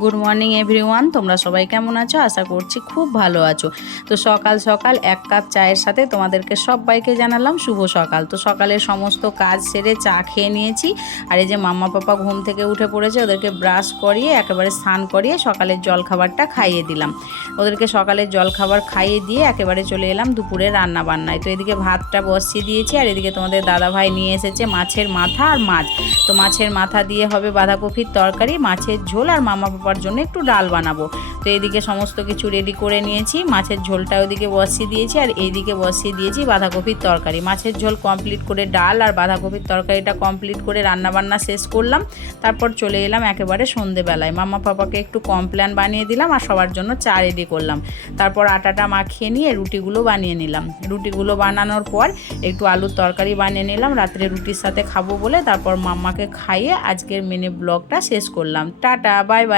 Good morning everyone তোমরা সবাই কেমন আছো? আশা করছি খুব ভালো আছো। তো সকাল সকাল এক কাপ চায়ের সাথে তোমাদেরকে সবাইকে জানালাম শুভ সকাল। তো সকালের সমস্ত কাজ সেরে চা খেয়ে নিয়েছি। আর এই যে মাম্মা পাপা ঘুম থেকে উঠে পড়েছে, ওদেরকে ব্রাশ করিয়ে, একেবারে স্নান করিয়ে সকালের জল খাবারটা খাইয়ে দিলাম। ওদেরকে সকালের জল খাবার খাইয়ে দিয়ে একেবারে চলে এলাম দুপুরে রান্না বান্নায় তো এদিকে ভাতটা বসিয়ে দিয়েছি, আর এদিকে তোমাদের দাদা ভাই নিয়ে এসেছে মাছের মাথা আর মাছ। তো মাছের মাথা দিয়ে হবে বাঁধাকপির তরকারি, মাছের ঝোল আর মামা পাপার জন্য একটু ডাল বানাবো। তো এদিকে সমস্ত কিছু রেডি করে নিয়েছি। মাছের ঝোলটা ওদিকে বসিয়ে দিয়েছি আর এইদিকে বসিয়ে দিয়েছি বাঁধাকপির তরকারি। মাছের ঝোল কমপ্লিট করে ডাল আর বাঁধাকপির তরকারিটা কমপ্লিট করে রান্না বান্না শেষ করলাম। তারপর চলে এলাম একেবারে সন্ধেবেলায়। মামা পাপাকে একটু কমপ্ল্যান বানিয়ে দিলাম আর সবার জন্য চা রেডি করলাম। তারপর আটাটা মাখিয়ে নিয়ে রুটিগুলো বানিয়ে নিলাম। রুটিগুলো বানানোর পর একটু আলুর তরকারি বানিয়ে নিলাম। রাত্রে রুটির সাথে খাব বলে তারপর মাম্মাকে খাইয়ে আজকের মিনি ব্লগটা শেষ করলাম। Tata bye bye